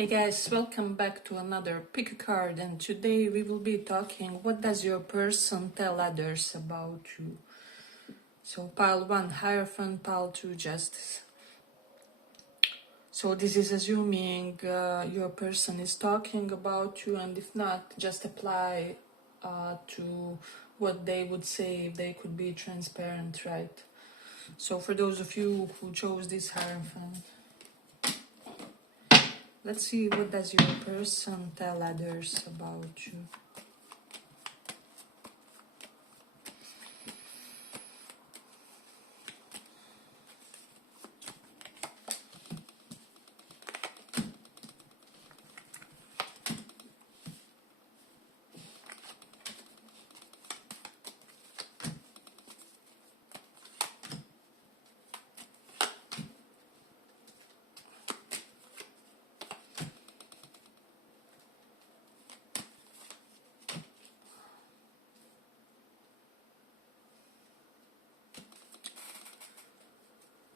Hey guys, welcome back to another pick a card, and today we will be talking what does your person tell others about you. So pile 1 Hierophant, pile 2 Justice. So this is assuming your person is talking about you, and if not, just apply to what they would say if they could be transparent, right? So for those of you who chose this Hierophant, let's see what does your person tell others about you.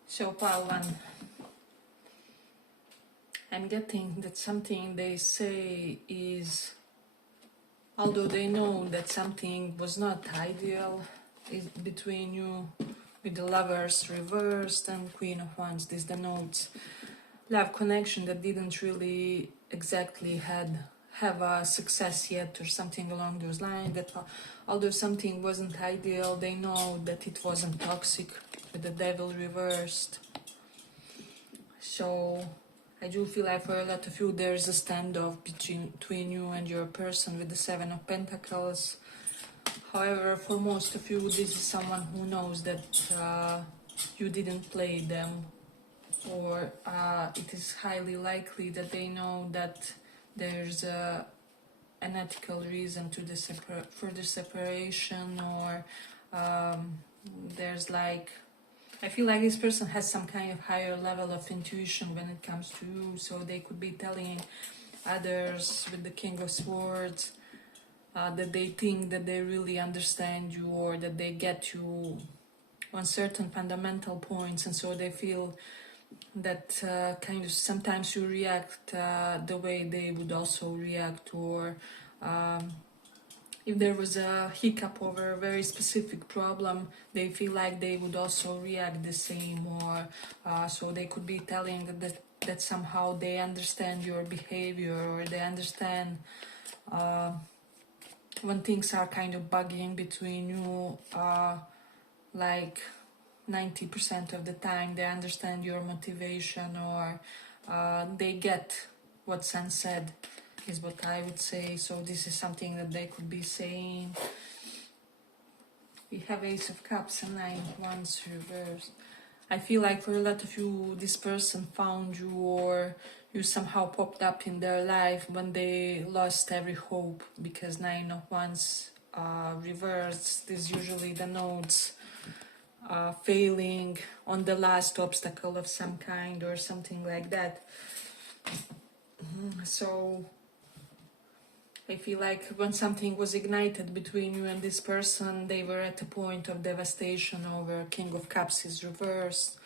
So pile 1, I'm getting that something they say is, although they know that something was not ideal between you, with the Lovers reversed and Queen of Wands, this denotes love connection that didn't really exactly have a success yet, or something along those lines, that although something wasn't ideal, they know that it wasn't toxic, with the Devil reversed. So I do feel like for a lot of you there's a standoff between you and your person with the 7 of Pentacles. However, for most of you, this is someone who knows that you didn't play them, or it is highly likely that they know that there's an ethical reason to the for the separation, or there's like, I feel like this person has some kind of higher level of intuition when it comes to you, so they could be telling others with the King of Swords that they think that they really understand you, or that they get you on certain fundamental points, and so they feel that kind of sometimes you react the way they would also react, or if there was a hiccup over a very specific problem, they feel like they would also react the same, or so they could be telling that somehow they understand your behavior, or they understand when things are kind of bugging between you, like 90% of the time they understand your motivation, or they get what's unsaid, is what I would say. So this is something that they could be saying. We have Ace of Cups and 9 of Wands reversed. I feel like for a lot of you, this person found you, or you somehow popped up in their life when they lost every hope, because 9 of Wands reversed, this usually denotes failing on the last obstacle of some kind, or something like that. So I feel like when something was ignited between you and this person, they were at a point of devastation over King of Cups is reversed,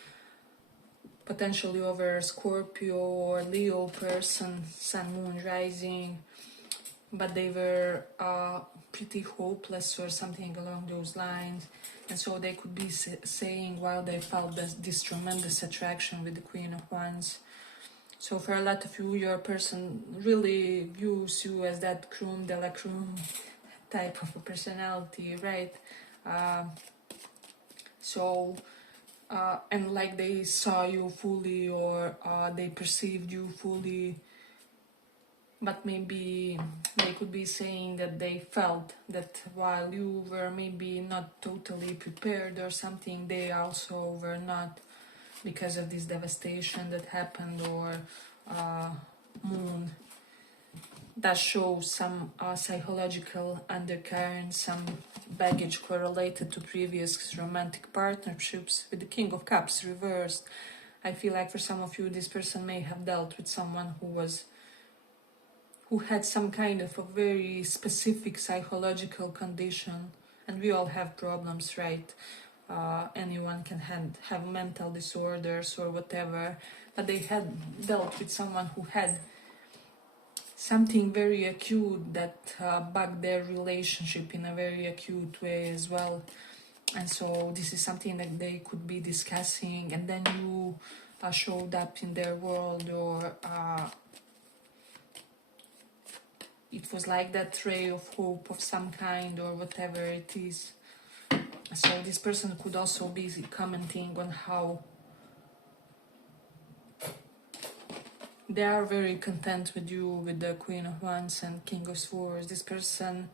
potentially over Scorpio or Leo person, Sun, Moon, Rising, but they were pretty hopeless, or something along those lines. And so they could be saying, while they felt this tremendous attraction with the Queen of Wands. So for a lot of you, your person really views you as that creme de la creme type of a personality, right? And like they saw you fully, or they perceived you fully, but maybe they could be saying that they felt that while you were maybe not totally prepared or something, they also were not, because of this devastation that happened, or Moon. That shows some psychological undercurrent, some baggage correlated to previous romantic partnerships, with the King of Cups reversed. I feel like for some of you, this person may have dealt with someone who had some kind of a very specific psychological condition, and we all have problems, right? Anyone can have mental disorders or whatever, but they had dealt with someone who had something very acute that bugged their relationship in a very acute way as well. And so this is something that they could be discussing, and then you showed up in their world, or it was like that ray of hope of some kind, or whatever it is. So this person could also be commenting on how they are very content with you, with the Queen of Wands and King of Swords. This person,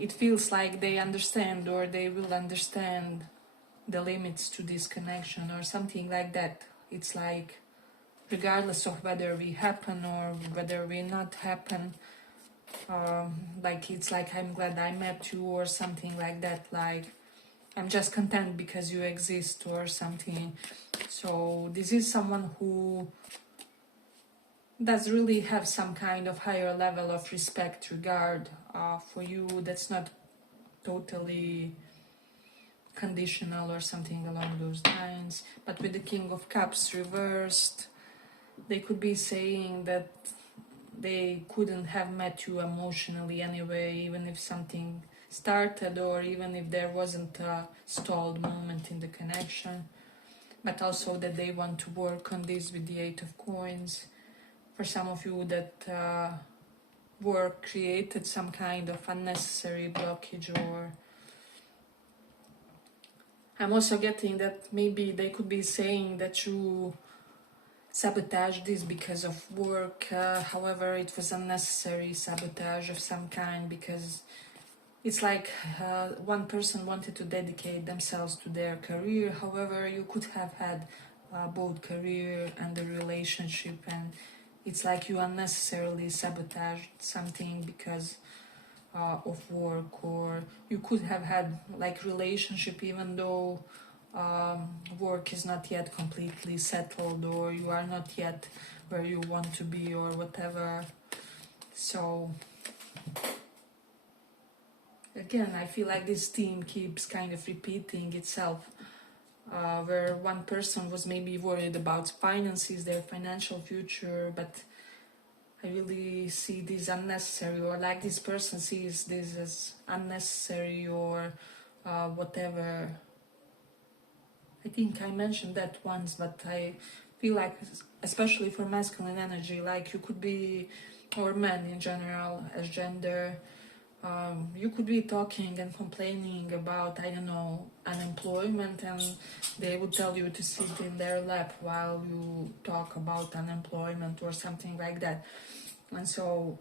it feels like they understand, or they will understand the limits to this connection, or something like that. It's like, regardless of whether we happen or whether we not happen, like it's like, I'm glad I met you, or something like that, like I'm just content because you exist, or something. So this is someone who does really have some kind of higher level of respect, regard for you, that's not totally conditional or something along those lines. But with the King of Cups reversed, they could be saying that they couldn't have met you emotionally anyway, even if something started, or even if there wasn't a stalled moment in the connection. But also that they want to work on this with the Eight of Coins. For some of you, that work created some kind of unnecessary blockage, or I'm also getting that maybe they could be saying that you sabotage this because of work. However, it was unnecessary sabotage of some kind, because it's like one person wanted to dedicate themselves to their career. However, you could have had both career and the relationship, and it's like you unnecessarily sabotaged something because of work. Or you could have had like relationship even though work is not yet completely settled, or you are not yet where you want to be, or whatever. So again, I feel like this theme keeps kind of repeating itself, where one person was maybe worried about finances, their financial future, but I really see this unnecessary, or like this person sees this as unnecessary, or whatever. I think I mentioned that once, but I feel like, especially for masculine energy, like you could be, or men in general as gender, you could be talking and complaining about, I don't know, unemployment, and they would tell you to sit in their lap while you talk about unemployment, or something like that. And so,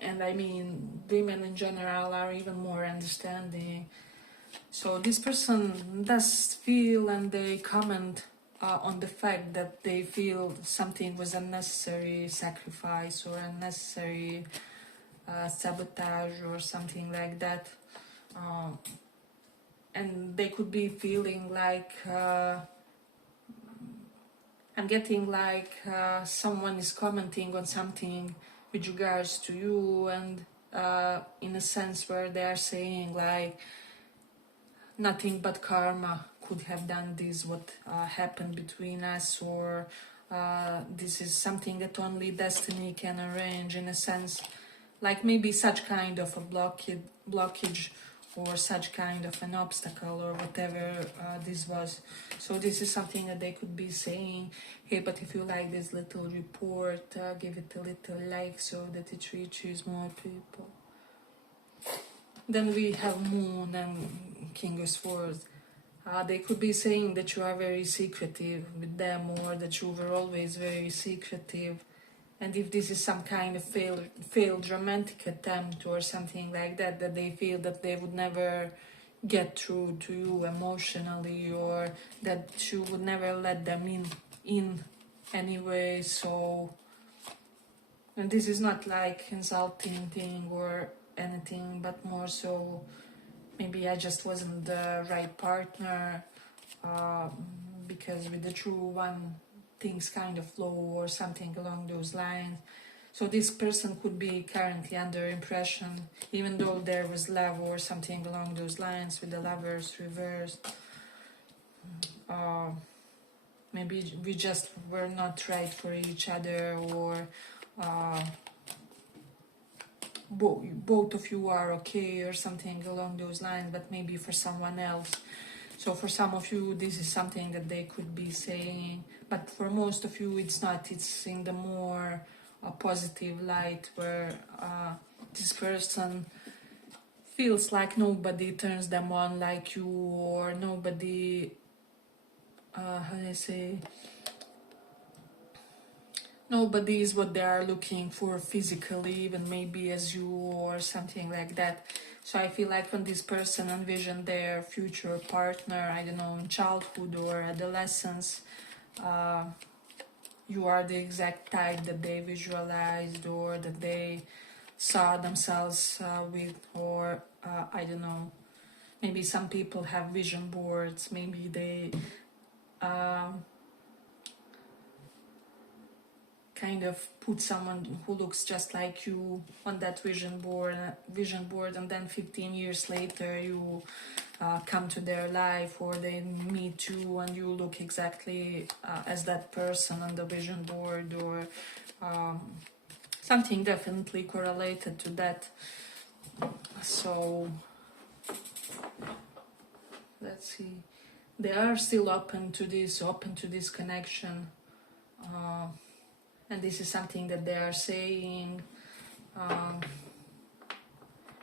and I mean, women in general are even more understanding. So this person does feel, and they comment on the fact that they feel something was unnecessary sacrifice, or unnecessary sabotage, or something like that. And they could be feeling like, I'm getting like someone is commenting on something with regards to you, and in a sense where they are saying like, nothing but karma could have done this, what happened between us, or this is something that only destiny can arrange, in a sense, like maybe such kind of a blockage, or such kind of an obstacle, or whatever this was. So this is something that they could be saying. Hey, but if you like this little report, give it a little like, so that it reaches more people. Then we have Moon and King of Swords. They could be saying that you are very secretive with them, or that you were always very secretive. And if this is some kind of failed romantic attempt, or something like that, that they feel that they would never get through to you emotionally, or that you would never let them in anyway. So, and this is not like insulting thing or anything, but more so maybe I just wasn't the right partner, because with the true one things kind of flow, or something along those lines. So this person could be currently under impression, even though there was love, or something along those lines, with the Lovers reversed. maybe we just were not right for each other, or both of you are okay or something along those lines, but maybe for someone else. So for some of you this is something that they could be saying, but for most of you it's not. It's in the more positive light, where this person feels like nobody turns them on like you, or nobody, how do I say, nobody is what they are looking for physically, even maybe as you or something like that. So I feel like when this person envisioned their future partner, I don't know, in childhood or adolescence, you are the exact type that they visualized, or that they saw themselves with, or I don't know, maybe some people have vision boards, maybe they kind of put someone who looks just like you on that vision board, and then 15 years later you come to their life, or they meet you and you look exactly as that person on the vision board, or something definitely correlated to that. So let's see, they are still open to this connection, and this is something that they are saying,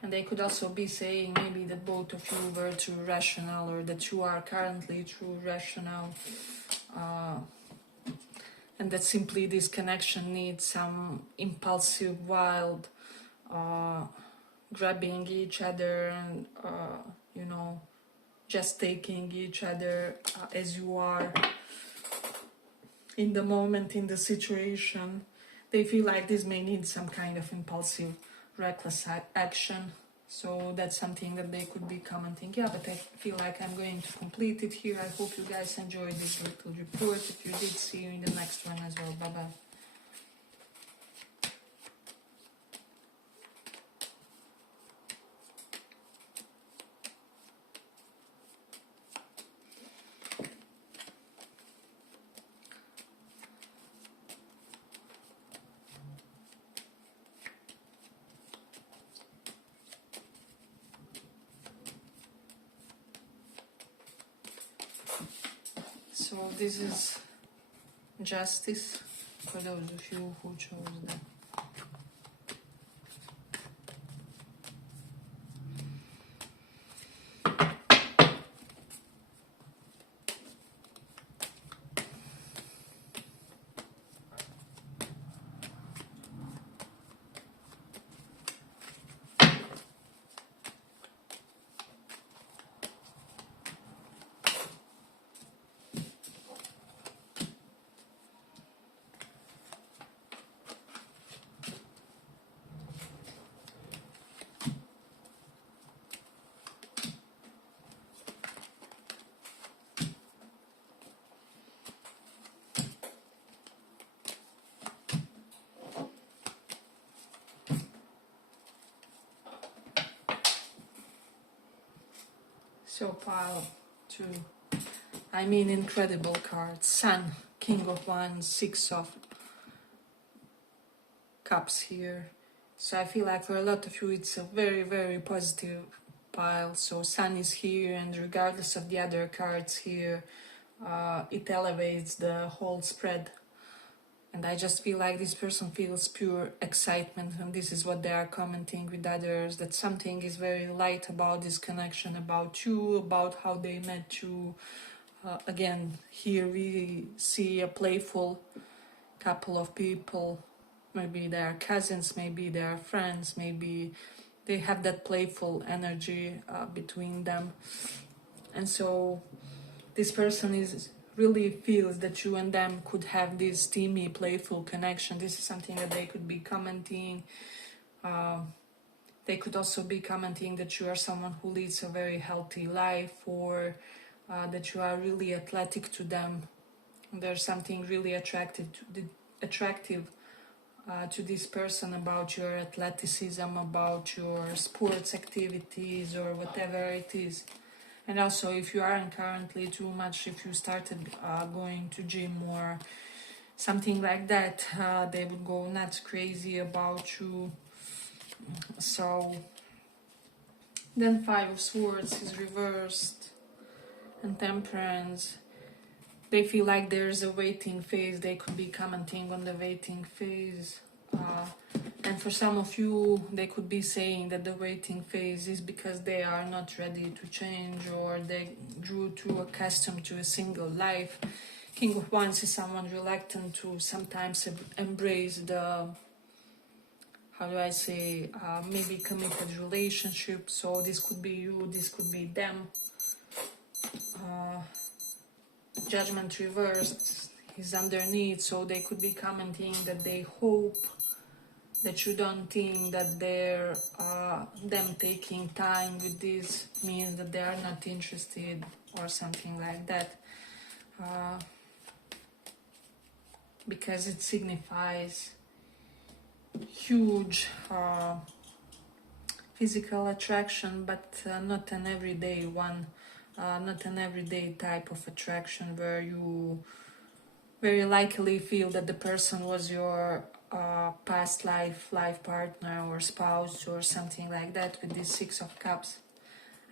and they could also be saying maybe that both of you were too rational, or that you are currently too rational, and that simply this connection needs some impulsive, wild grabbing each other, and you know, just taking each other as you are in the moment, in the situation. They feel like this may need some kind of impulsive, reckless action. So that's something that they could be commenting. Yeah, but I feel like I'm going to complete it here. I hope you guys enjoyed this little report. If you did, see you in the next one as well. Bye bye. So this is justice for those of you who chose that. So pile 2. I mean, incredible cards. Sun, King of Wands, 6 of Cups here. So I feel like for a lot of you it's a very, very positive pile. So Sun is here, and regardless of the other cards here, it elevates the whole spread. And I just feel like this person feels pure excitement, and this is what they are commenting with others, that something is very light about this connection, about you, about how they met you. Again, here we see a playful couple of people. Maybe they are cousins, maybe they are friends, maybe they have that playful energy between them. And so this person really feels that you and them could have this steamy, playful connection. This is something that they could be commenting. They could also be commenting that you are someone who leads a very healthy life, or that you are really athletic to them. There's something really attractive to this person about your athleticism, about your sports activities, or whatever it is. And also, if you aren't currently too much, if you started going to gym or something like that, they would go nuts crazy about you. So then Five of Swords is reversed, and Temperance. They feel like there's a waiting phase. They could be commenting on the waiting phase. And for some of you, they could be saying that the waiting phase is because they are not ready to change, or they grew too accustomed to a single life. King of Wands is someone reluctant to sometimes embrace the, how do I say, maybe committed relationship. So this could be you, this could be them. Judgment reversed is underneath, so they could be commenting that they hope that you don't think that they're them taking time with this means that they are not interested or something like that, because it signifies huge physical attraction, but not an everyday one, not an everyday type of attraction where you very likely feel that the person was your past life partner or spouse or something like that with this Six of Cups.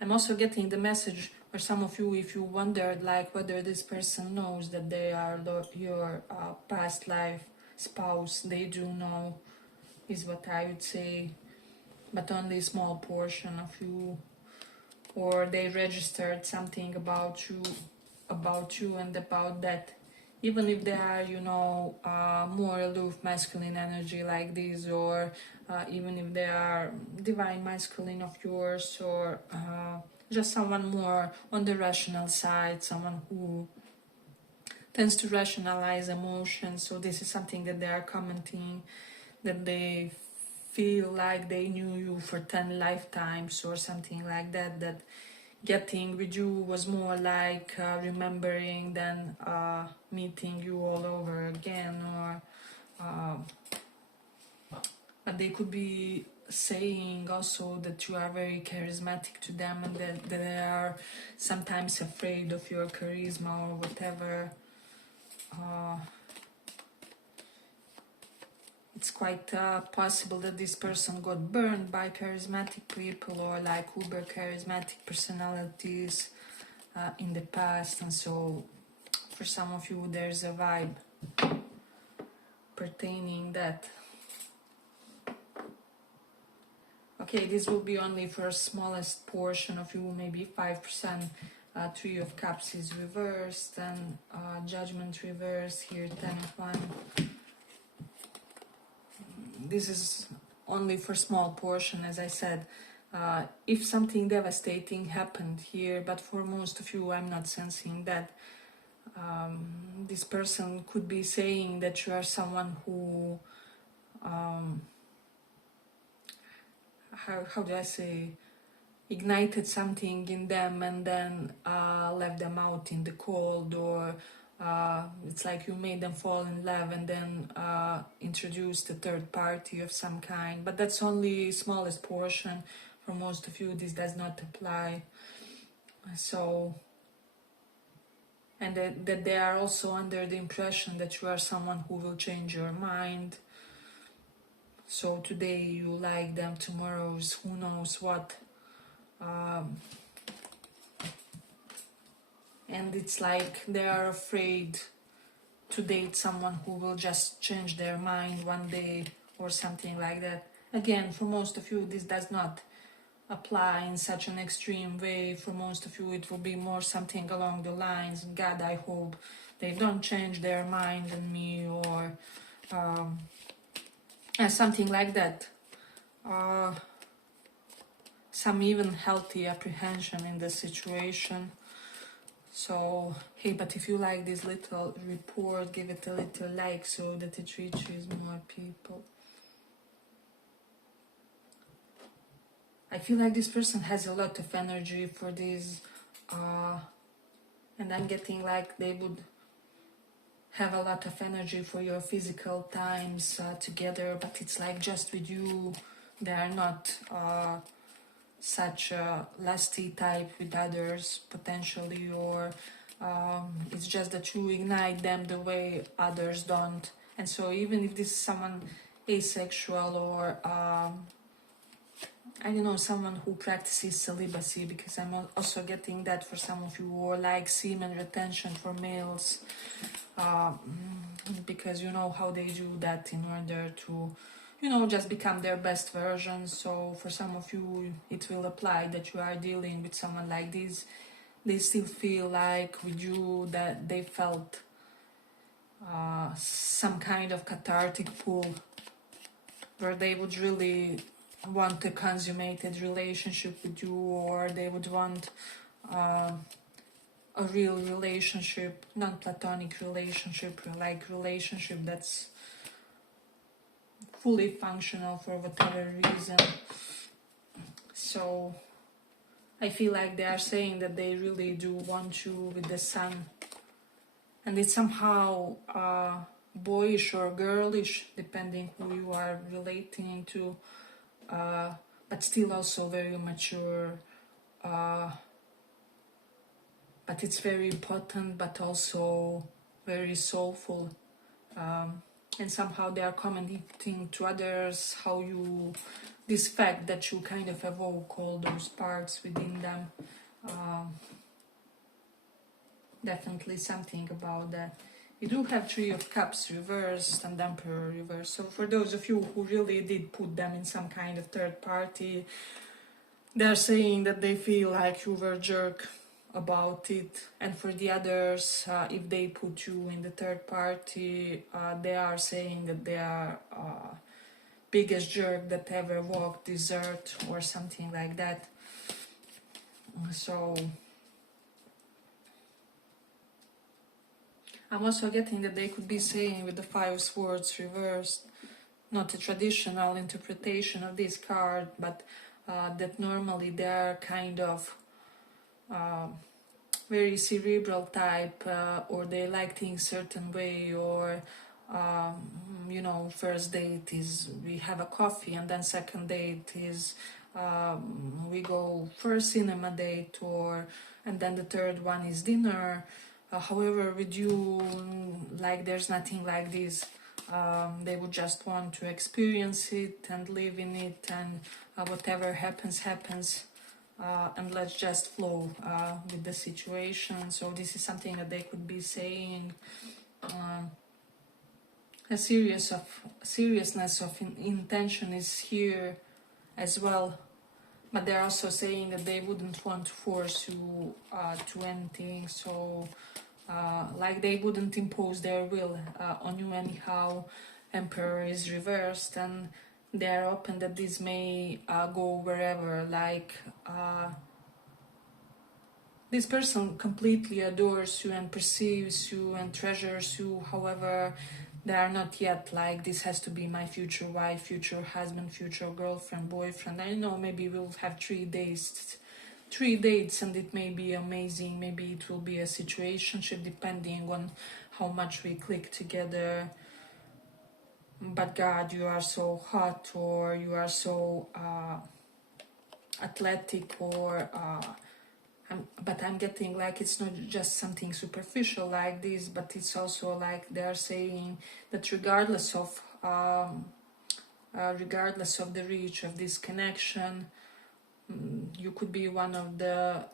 I'm also getting the message for some of you, if you wondered like whether this person knows that they are your past life spouse, they do know, is what I would say, but only a small portion of you, or they registered something about you and about that. Even if they are, you know, more aloof masculine energy like this, or even if they are divine masculine of yours, or just someone more on the rational side, someone who tends to rationalize emotions. So this is something that they are commenting, that they feel like they knew you for 10 lifetimes or something like that, that getting with you was more like remembering than meeting you all over again, or but they could be saying also that you are very charismatic to them, and that they are sometimes afraid of your charisma or whatever. It's quite possible that this person got burned by charismatic people, or like uber charismatic personalities in the past, and so for some of you there's a vibe pertaining that. Okay, this will be only for a smallest portion of you, maybe 5%. Three of Cups is reversed, and Judgment reversed here, 10 of Wands. This is only for small portion, as I said. If something devastating happened here, but for most of you I'm not sensing that. This person could be saying that you are someone who how do I say, ignited something in them and then left them out in the cold, or it's like you made them fall in love and then introduced a third party of some kind. But that's only smallest portion. For most of you this does not apply. So, and that they are also under the impression that you are someone who will change your mind. So today you like them, tomorrow's who knows what. And it's like they are afraid to date someone who will just change their mind one day or something like that. Again, for most of you this does not apply in such an extreme way. For most of you it will be more something along the lines, God, I hope they don't change their mind on me, or something like that. Some even healthy apprehension in the situation. So, hey, but if you like this little report, give it a little like so that it reaches more people. I feel like this person has a lot of energy for this, and I'm getting like they would have a lot of energy for your physical times together, but it's like just with you, they are not such a lusty type with others potentially, or it's just that you ignite them the way others don't. And so even if this is someone asexual, or I don't know, someone who practices celibacy, because I'm also getting that for some of you, or like semen retention for males, because you know how they do that in order to, you know, just become their best version. So for some of you it will apply that you are dealing with someone like this. They still feel like with you that they felt some kind of cathartic pull, where they would really want a consummated relationship with you, or they would want a real relationship, non-platonic relationship, like relationship that's fully functional for whatever reason. So I feel like they are saying that they really do want you with the sun, and it's somehow boyish or girlish, depending who you are relating to, but still also very mature. But it's very potent, but also very soulful. And somehow they are commenting to others how you, this fact that you kind of evoke all those parts within them. Definitely something about that. You do have Three of Cups reversed and Emperor reversed. So for those of you who really did put them in some kind of third party, they're saying that they feel like you were a jerk about it. And for the others, if they put you in the third party, they are saying that they are biggest jerk that ever walked this earth, or something like that. So I'm also getting that they could be saying with the Five of Swords reversed, not a traditional interpretation of this card, but that normally they are kind of very cerebral type, or they like things certain way, or you know, first date is we have a coffee, and then second date is we go for a cinema date, or and then the third one is dinner. However, with you, like there's nothing like this. They would just want to experience it and live in it, and whatever happens, happens. And let's just flow with the situation. So this is something that they could be saying. A seriousness of intention is here as well, but they're also saying that they wouldn't want to force you to anything. So like they wouldn't impose their will on you anyhow. Emperor is reversed, and they're open that this may go wherever. Like this person completely adores you and perceives you and treasures you. However, they are not yet like, this has to be my future wife, future husband, future girlfriend, boyfriend. I know maybe we'll have 3 days, 3 dates, and it may be amazing. Maybe it will be a situationship, depending on how much we click together. But God, you are so hot, or you are so athletic, or but I'm getting like it's not just something superficial like this, but it's also like they're saying that regardless of the reach of this connection, you could be one of the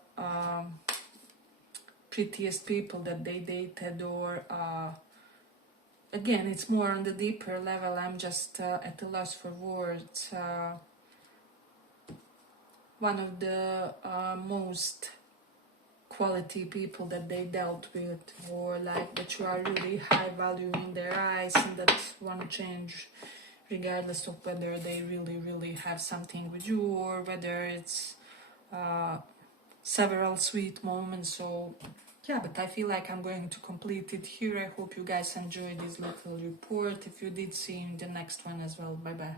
prettiest people that they dated, or again, it's more on the deeper level. I'm just at a loss for words. One of the most quality people that they dealt with, or like that you are really high value in their eyes, and that won't change regardless of whether they really have something with you, or whether it's several sweet moments. So yeah, but I feel like I'm going to complete it here. I hope you guys enjoyed this little report. If you did, see you in the next one as well. Bye bye.